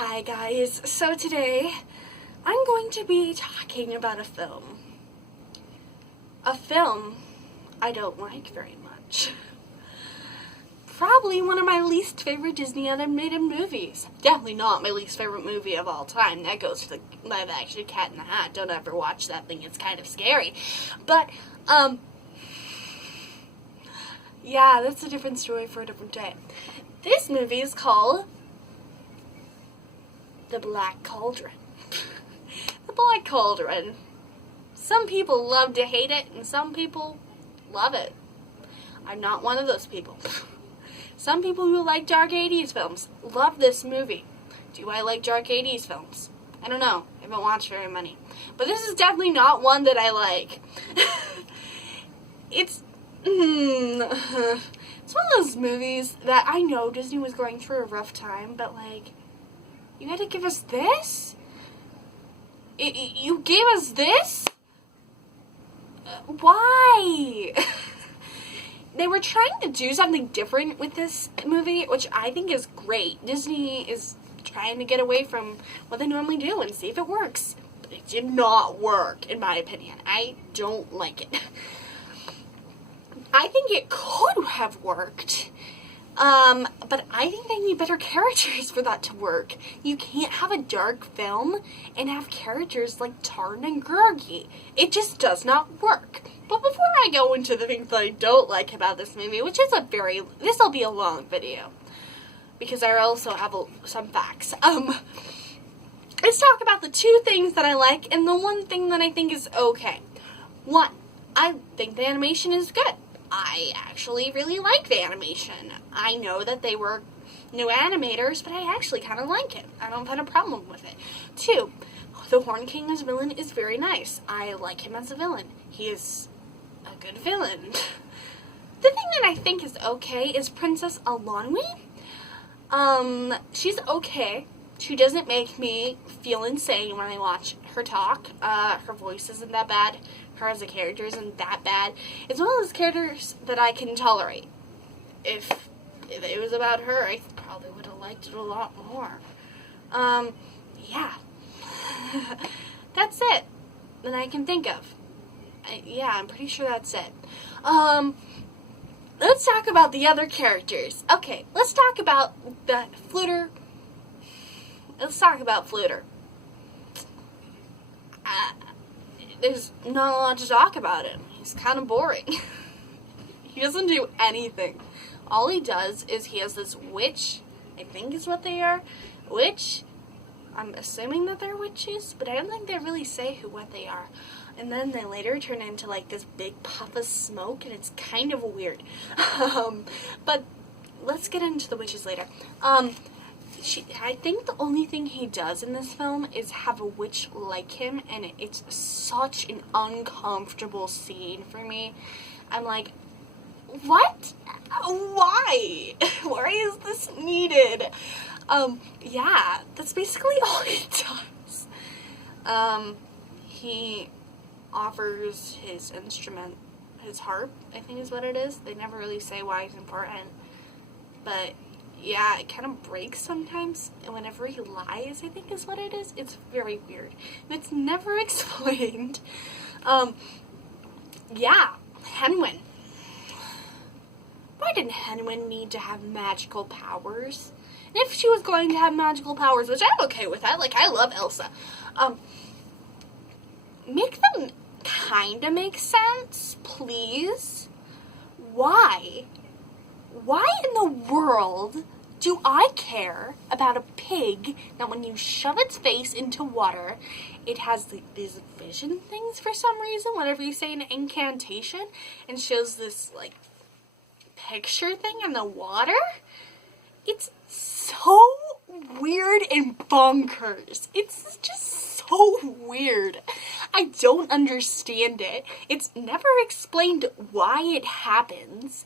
Hi guys, so today I'm going to be talking about a film. A film I don't like very much. Probably one of my least favorite Disney animated movies. Definitely not my least favorite movie of all time. That goes to the live action Cat in the Hat. Don't ever watch that thing, it's kind of scary. But, yeah, that's a different story for a different day. This movie is called The Black Cauldron. The Black Cauldron. Some people love to hate it, and some people love it. I'm not one of those people. Some people who like dark 80s films love this movie. Do I like dark 80s films? I don't know. I haven't watched very many. But this is definitely not one that I like. It's one of those movies that I know Disney was going through a rough time, but like, you had to give us this? You gave us this? Why? They were trying to do something different with this movie, which I think is great. Disney is trying to get away from what they normally do and see if it works. But it did not work, in my opinion. I don't like it. I think it could have worked. But I think they need better characters for that to work. You can't have a dark film and have characters like Tarn and Gurgi. It just does not work. But before I go into the things that I don't like about this movie, which is this will be a long video, because I also have some facts. Let's talk about the two things that I like and the one thing that I think is okay. One, I think the animation is good. I actually really like the animation. I know that they were new animators, but I actually kind of like it. I don't have a problem with it. Two, the Horn King as villain is very nice. I like him as a villain. He is a good villain. The thing that I think is okay is Princess Alonwi. She's okay. She doesn't make me feel insane when I watch her talk. Her voice isn't that bad. Her as a character isn't that bad. It's one of those characters that I can tolerate. If it was about her, I probably would have liked it a lot more. Yeah. That's it that I can think of. Yeah, I'm pretty sure that's it. Let's talk about the other characters. Okay, let's talk about the Fluter. Let's talk about Fluter. There's not a lot to talk about him. He's kind of boring. He doesn't do anything. All he does is he has this witch, I think is what they are, witch. I'm assuming that they're witches, but I don't think they really say what they are. And then they later turn into like this big puff of smoke, and it's kind of weird. But let's get into the witches later. I think the only thing he does in this film is have a witch like him, and it's such an uncomfortable scene for me. I'm like, what? Why? Why is this needed? Yeah, that's basically all he does. He offers his instrument, his harp, I think is what it is. They never really say why it's important, but yeah, it kind of breaks sometimes, and whenever he lies, I think is what it is. It's very weird. And it's never explained. Yeah, Henwin. Why didn't Henwin need to have magical powers? And if she was going to have magical powers, which I'm okay with that, like, I love Elsa, make them kind of make sense, please. Why? Why in the world do I care about a pig that when you shove its face into water, it has these vision things for some reason whenever you say an incantation and shows this, like, picture thing in the water? It's so weird and bonkers. It's just so weird. I don't understand it. It's never explained why it happens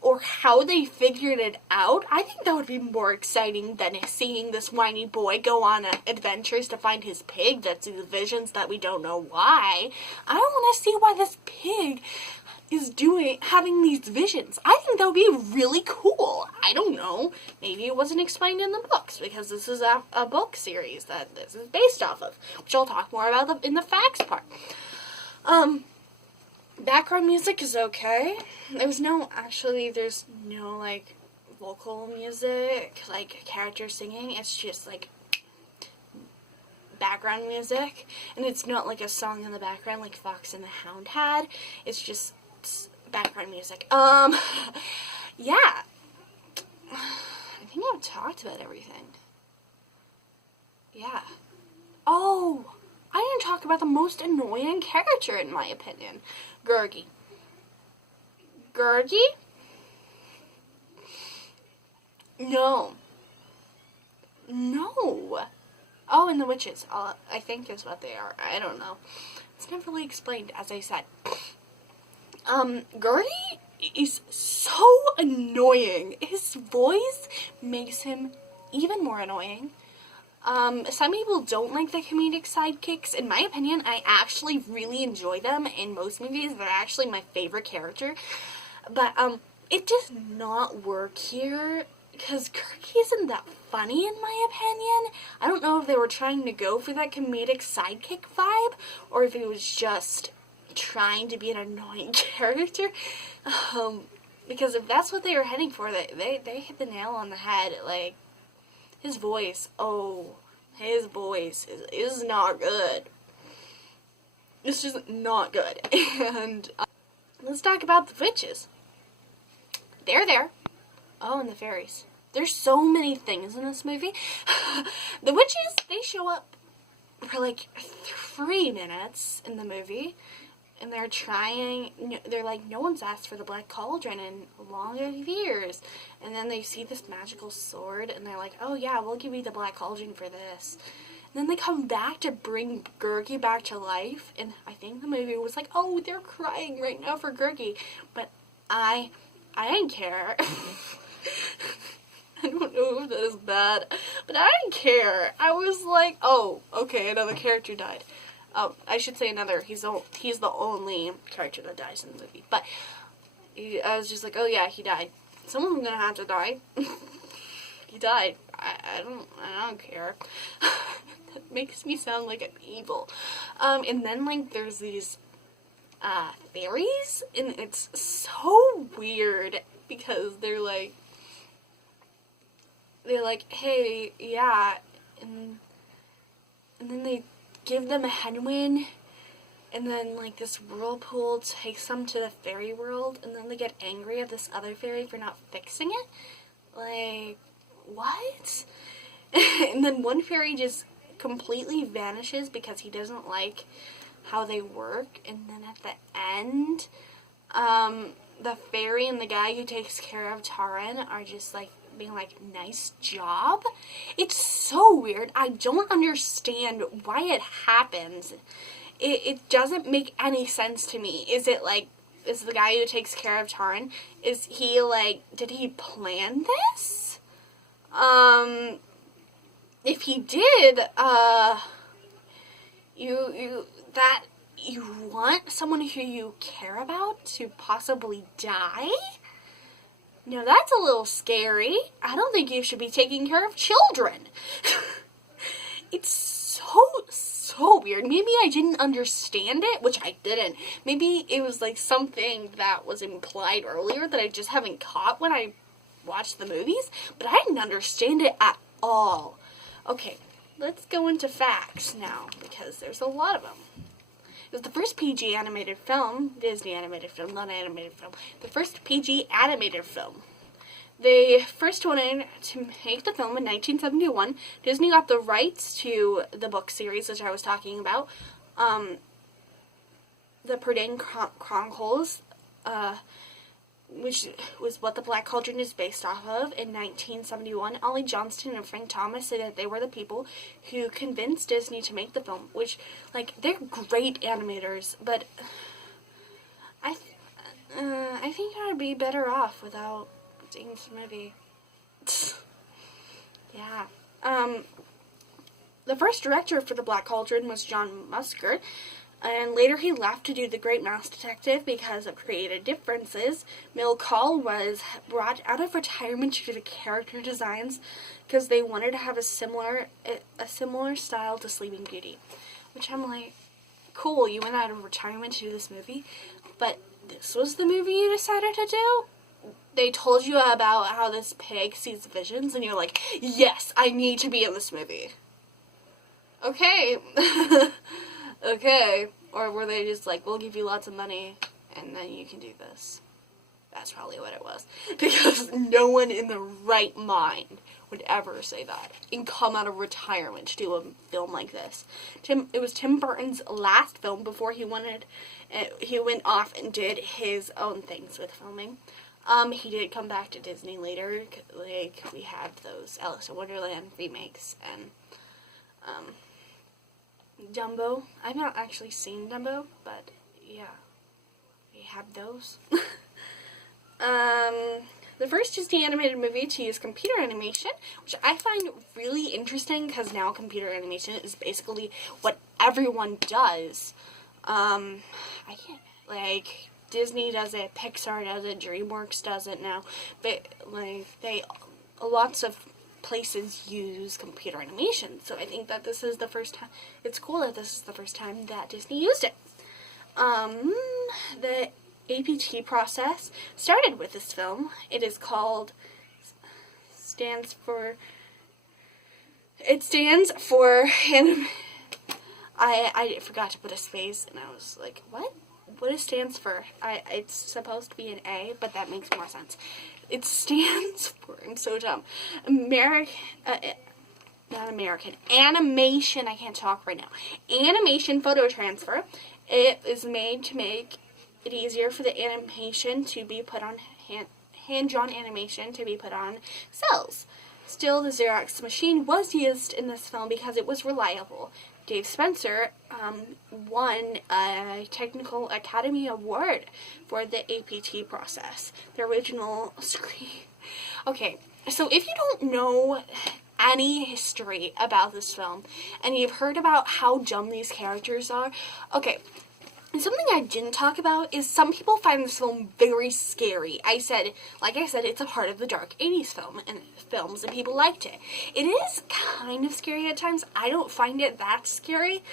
or how they figured it out. I think that would be more exciting than seeing this whiny boy go on adventures to find his pig that sees visions that we don't know why. I don't want to see why this pig is having these visions. I think that would be really cool. I don't know. Maybe it wasn't explained in the books, because this is a book series that this is based off of, which I'll talk more about in the facts part. Background music is okay. There's no, like, vocal music, like, character singing. It's just, like, background music, and it's not like a song in the background like Fox and the Hound had. It's just background music. Yeah. I think I've talked about everything. Yeah. Oh, I didn't talk about the most annoying character, in my opinion. Gurgi. Gurgi? No. Oh, and the witches. I think is what they are. I don't know. It's never really explained, as I said. Gurgi is so annoying. His voice makes him even more annoying. Some people don't like the comedic sidekicks. In my opinion, I actually really enjoy them. In most movies, they're actually my favorite character. But, it does not work here, because Gurgi isn't that funny, in my opinion. I don't know if they were trying to go for that comedic sidekick vibe, or if it was just trying to be an annoying character. Because if that's what they were heading for, they hit the nail on the head. Like, his voice is not good. It's just not good. And let's talk about the witches. They're there. Oh, and the fairies. There's so many things in this movie. The witches, they show up for like 3 minutes in the movie. And they're like, no one's asked for the Black Cauldron in long years. And then they see this magical sword, and they're like, oh yeah, we'll give you the Black Cauldron for this. And then they come back to bring Gurgi back to life, and I think the movie was like, oh, they're crying right now for Gurgi. But I didn't care. I don't know if that is bad, but I didn't care. I was like, oh, okay, another character died. I should say another. He's the only character that dies in the movie. But I was just like, oh yeah, he died. Someone's gonna have to die. He died. I don't care. That makes me sound like I'm evil. And then like there's these fairies, and it's so weird because they're like, hey, yeah, and then they give them a headwind, and then like this whirlpool takes them to the fairy world, and then they get angry at this other fairy for not fixing it. Like, what? And then one fairy just completely vanishes because he doesn't like how they work, and then at the end, the fairy and the guy who takes care of Taran are just like being like, nice job. It's so weird. I don't understand why it happens. It doesn't make any sense to me. Is it like, is the guy who takes care of Taran, is he like, did he plan this? If he did, you want someone who you care about to possibly die? Now that's a little scary. I don't think you should be taking care of children. It's so weird. Maybe I didn't understand it, which I didn't. Maybe it was like something that was implied earlier that I just haven't caught when I watched the movies, but I didn't understand it at all. Okay, let's go into facts now, because there's a lot of them. It was the first PG animated film, Disney animated film, not animated film, the first PG animated film. They first wanted to make the film in 1971. Disney got the rights to the book series, which I was talking about, the Prydain Chronicles, which was what the Black Cauldron is based off of, in 1971. Ollie Johnston and Frank Thomas say that they were the people who convinced Disney to make the film, which, like, they're great animators, but I think I would be better off without seeing this movie. Yeah. The first director for the Black Cauldron was John Musker. And later he left to do The Great Mouse Detective because of creative differences. Milcall was brought out of retirement due to character designs because they wanted to have a similar style to Sleeping Beauty. Which I'm like, cool, you went out of retirement to do this movie, but this was the movie you decided to do? They told you about how this pig sees visions, and you're like, yes, I need to be in this movie. Okay. Okay. Or were they just like, we'll give you lots of money, and then you can do this? That's probably what it was. Because no one in the right mind would ever say that and come out of retirement to do a film like this. It was Tim Burton's last film before he went off and did his own things with filming. He did come back to Disney later. Like, we had those Alice in Wonderland remakes and Dumbo. I've not actually seen Dumbo, but yeah, we have those. The first Disney animated movie to use computer animation, which I find really interesting because now computer animation is basically what everyone does. I can't, like, Disney does it, Pixar does it, DreamWorks does it now, but, like, lots of places use computer animation, so I think that this is the first time, it's cool that this is the first time that Disney used it. The APT process started with this film. It stands for I forgot to put a space, and I was like, what it stands for? It's supposed to be an A, but that makes more sense. It stands for, I'm so dumb, animation, I can't talk right now. Animation photo transfer. It is made to make it easier for the animation to be put on hand-drawn animation to be put on cells. Still, the Xerox machine was used in this film because it was reliable. Dave Spencer won a Technical Academy Award for the APT process. The original screen. Okay, so if you don't know any history about this film, and you've heard about how dumb these characters are, okay, something I didn't talk about is some people find this film very scary. Like I said, it's a part of the dark 80s films, and people liked it. It is kind of scary at times. I don't find it that scary,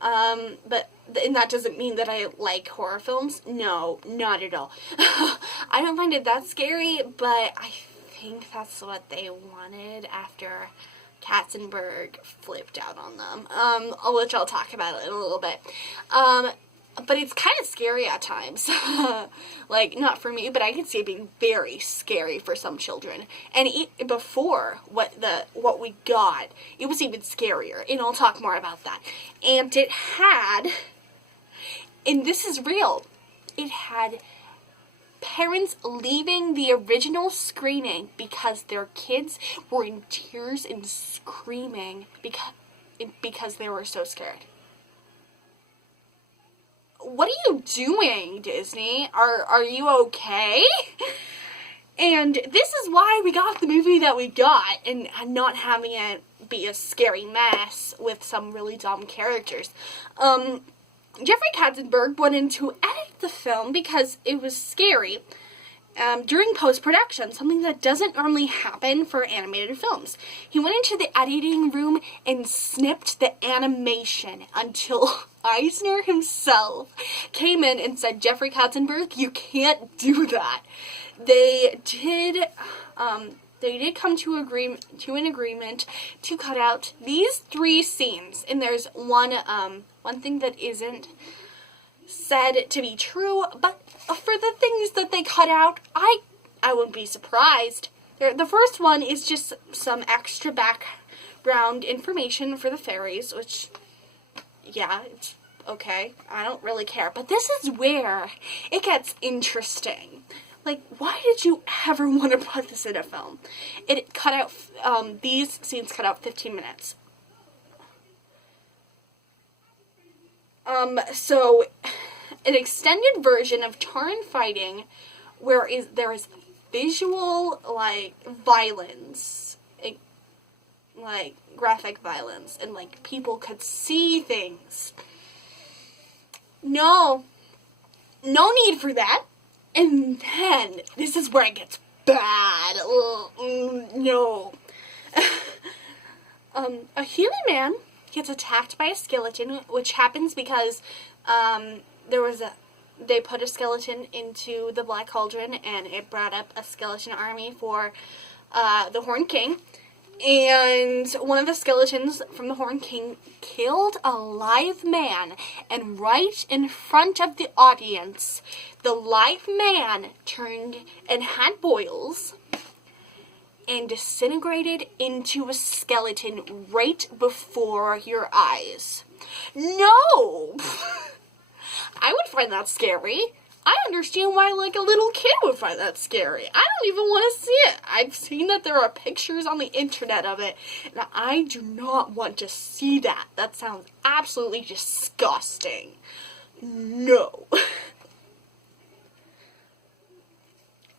and that doesn't mean that I like horror films. No, not at all. I don't find it that scary, but I think that's what they wanted after Katzenberg flipped out on them, which I'll talk about in a little bit. But it's kind of scary at times. Like, not for me, but I could see it being very scary for some children. And before what we got, it was even scarier. And I'll talk more about that. And it had, and this is real, it had parents leaving the original screening because their kids were in tears and screaming because they were so scared. What are you doing, Disney? Are you okay? And this is why we got the movie that we got, and not having it be a scary mess with some really dumb characters. Jeffrey Katzenberg wanted to edit the film because it was scary during post-production, something that doesn't normally happen for animated films. He went into the editing room and snipped the animation until Eisner himself came in and said, Jeffrey Katzenberg, you can't do that. They did come to an agreement to cut out these 3 scenes, and there's one thing that isn't said to be true, but for the things that they cut out, I wouldn't be surprised. The first one is just some extra background information for the fairies, which, yeah, it's okay. I don't really care. But this is where it gets interesting. Like, why did you ever want to put this in a film? It cut out, these scenes cut out 15 minutes. So, an extended version of Taran fighting where there is visual, like, violence, like, graphic violence, and, like, people could see things. No. No need for that. And then, this is where it gets bad. No. A human man gets attacked by a skeleton, which happens because they put a skeleton into the Black Cauldron, and it brought up a skeleton army for the Horned King. And one of the skeletons from the Horned King killed a live man, and right in front of the audience, the live man turned and had boils and disintegrated into a skeleton right before your eyes. No! I would find that scary. I understand why, like, a little kid would find that scary. I don't even want to see it. I've seen that there are pictures on the internet of it, and I do not want to see that. That sounds absolutely disgusting. No.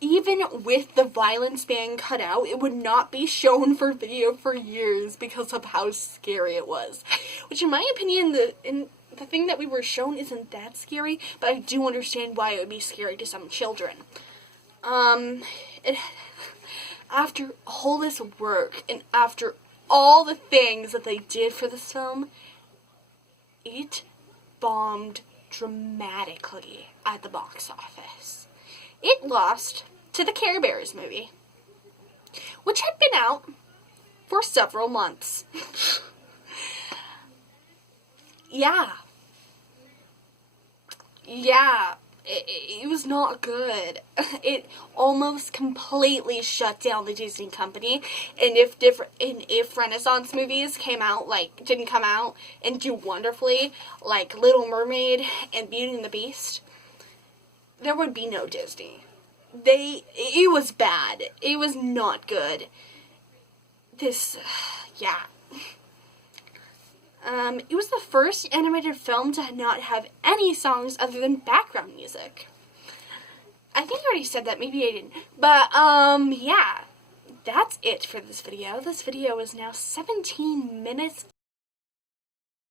Even with the violence being cut out, it would not be shown for video for years because of how scary it was. Which, in my opinion, the thing that we were shown isn't that scary, but I do understand why it would be scary to some children. After all this work, and after all the things that they did for this film, it bombed dramatically at the box office. It lost to the Care Bears movie, which had been out for several months. Yeah, it was not good. It almost completely shut down the Disney company. And if Renaissance movies didn't come out and do wonderfully, like Little Mermaid and Beauty and the Beast, there would be no Disney. It was bad. It was not good. It was the first animated film to not have any songs other than background music. I think I already said that, maybe I didn't. But, yeah, that's it for this video. This video is now 17 minutes